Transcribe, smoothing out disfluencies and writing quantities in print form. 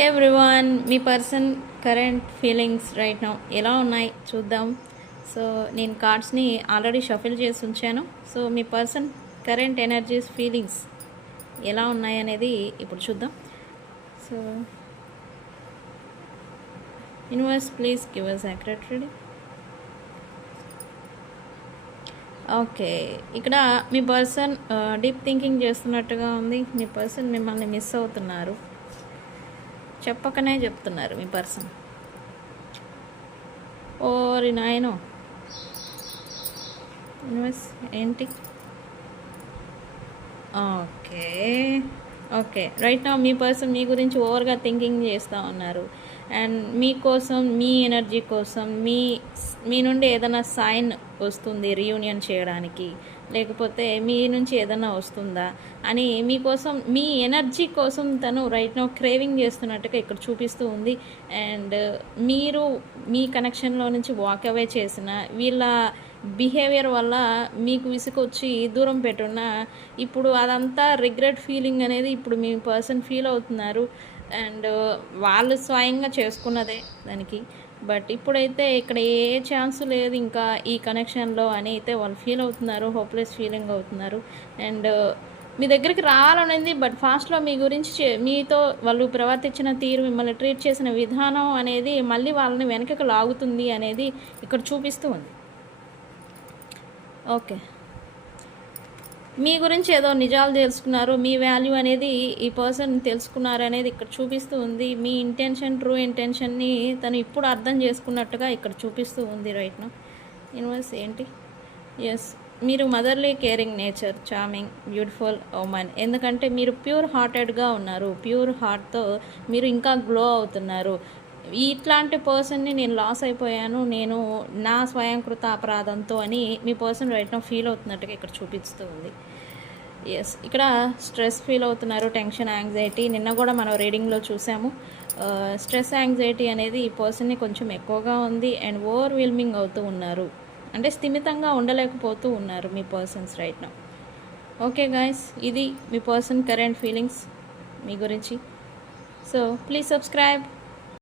Okay everyone, మీ person current feelings right now ఎలా ఉన్నాయి చూద్దాం. సో నేను కార్డ్స్ని ఆల్రెడీ షఫిల్ చేసి ఉంచాను. సో మీ పర్సన్ కరెంట్ ఎనర్జీస్ ఫీలింగ్స్ ఎలా ఉన్నాయి అనేది ఇప్పుడు చూద్దాం. So universe please give us accurate reading. Okay, ఇక్కడ మీ పర్సన్ డీప్ థింకింగ్ చేస్తున్నట్టుగా ఉంది. మీ పర్సన్ మిమ్మల్ని మిస్ అవుతున్నారు, చెప్పకనే చెప్తున్నారు మీ పర్సన్. ఓరి నాయనో, యూనివర్స్ ఏంటి? ఓకే ఓకే, రైట్ నౌ మీ పర్సన్ మీ గురించి ఓవర్గా థింకింగ్ చేస్తూ ఉన్నారు. అండ్ మీకోసం, మీ ఎనర్జీ కోసం మీ నుండి ఏదైనా సైన్ వస్తుంది రీయూనియన్ చేయడానికి, లేకపోతే మీ నుంచి ఏదైనా వస్తుందా అని మీకోసం, మీ ఎనర్జీ కోసం తను రైట్ నౌ క్రేవింగ్ చేస్తున్నట్టుగా ఇక్కడ చూపిస్తూ ఉంది. అండ్ మీరు మీ కనెక్షన్లో నుంచి వాక్ అవే చేసిన వీళ్ళ బిహేవియర్ వల్ల మీకు విసుకొచ్చి దూరం పెట్టున్నా ఇప్పుడు అదంతా రిగ్రెట్ ఫీలింగ్ అనేది ఇప్పుడు మీ పర్సన్ ఫీల్ అవుతున్నారు. అండ్ వాళ్ళు స్వయంగా చేసుకున్నదే దానికి. బట్ ఇప్పుడైతే ఇక్కడ ఏ ఛాన్స్ లేదు ఇంకా ఈ కనెక్షన్లో అని అయితే వాళ్ళు ఫీల్ అవుతున్నారు, హోప్లెస్ ఫీలింగ్ అవుతున్నారు. అండ్ మీ దగ్గరికి రావాలనేది, బట్ ఫాస్ట్లో మీ గురించి మీతో వాళ్ళు ప్రవర్తించిన తీరు, మిమ్మల్ని ట్రీట్ చేసిన విధానం అనేది మళ్ళీ వాళ్ళని వెనకకు లాగుతుంది అనేది ఇక్కడ చూపిస్తూ ఉంది. ఓకే, మీ గురించి ఏదో నిజాలు తెలుసుకున్నారు, మీ వాల్యూ అనేది ఈ పర్సన్ తెలుసుకున్నారు అనేది ఇక్కడ చూపిస్తూ ఉంది. మీ ఇంటెన్షన్, ట్రూ ఇంటెన్షన్ని తను ఇప్పుడు అర్థం చేసుకున్నట్టుగా ఇక్కడ చూపిస్తూ ఉంది రైట్ నౌ. యూనివర్స్ ఏంటి? ఎస్, మీరు motherly, caring nature, charming, beautiful women. ఎందుకంటే మీరు ప్యూర్ హార్టెడ్గా ఉన్నారు, ప్యూర్ హార్ట్తో మీరు ఇంకా గ్లో అవుతున్నారు. ఇట్లాంటి పర్సన్ని నేను లాస్ అయిపోయాను, నేను నా స్వయంకృత అపరాధంతో అని మీ పర్సన్ రైట్ నౌ ఫీల్ అవుతున్నట్టుగా ఇక్కడ చూపిస్తూ ఉంది. ఎస్, ఇక్కడ స్ట్రెస్ ఫీల్ అవుతున్నారు, టెన్షన్, యాంగ్జైటీ. నిన్న కూడా మనం రీడింగ్లో చూసాము. స్ట్రెస్, యాంగ్జైటీ అనేది ఈ పర్సన్ని కొంచెం ఎక్కువగా ఉంది. అండ్ ఓవర్వెల్మింగ్ అవుతూ ఉన్నారు, అంటే స్థిమితంగా ఉండలేకపోతూ ఉన్నారు మీ persons right now. Okay guys, ఇది మీ పర్సన్ కరెంట్ ఫీలింగ్స్ మీ గురించి. So please subscribe.